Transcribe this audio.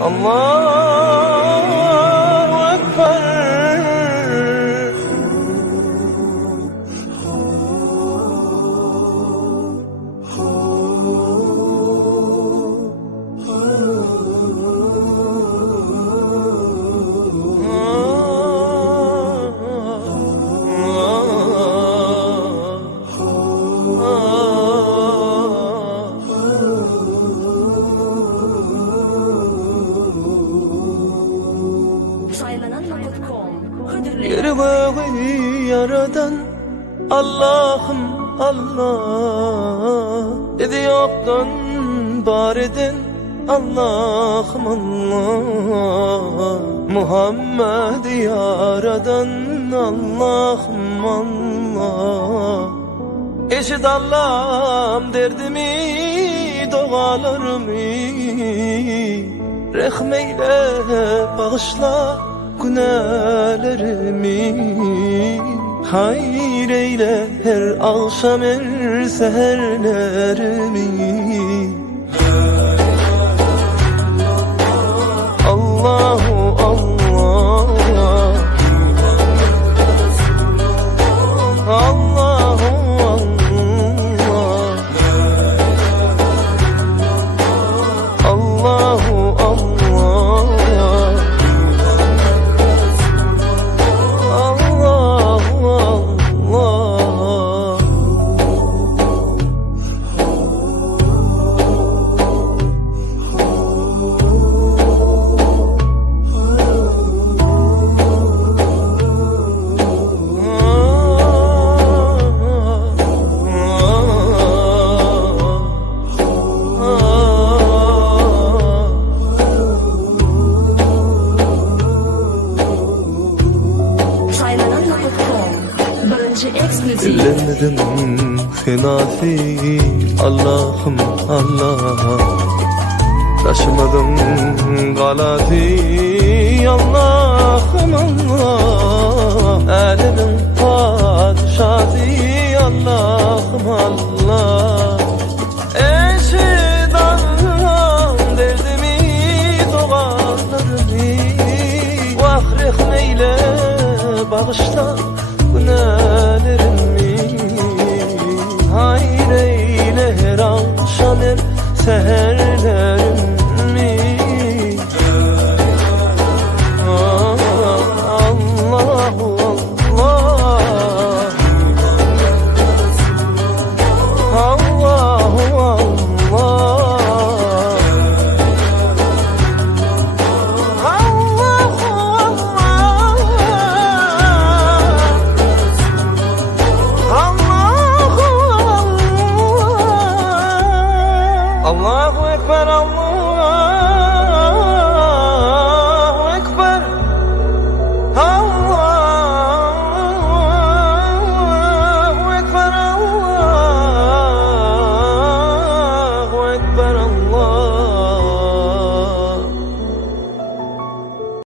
Allahu Ekber. Yeri göğü yaradan Allahum Allah, dedi yoktan var eden Allahum Allah. Muhammed yaradan Allahum Allah. Eşit Allah'ım derdimi, dualarımı rahmeyle bağışla günahlarımı. Hayır eyle her akşam her seherlerimi. Allahu Allah, Allahu Allah, Allahu Allah, Allahu Allah. Ellemedim hilafi Allah'ım Allah, taşımadım galati Allah'ım Allah. Alemin padişahı Allah'ım Allah. Eşit Allah'ım derdimi, dualarımı vahrih neyle bağışla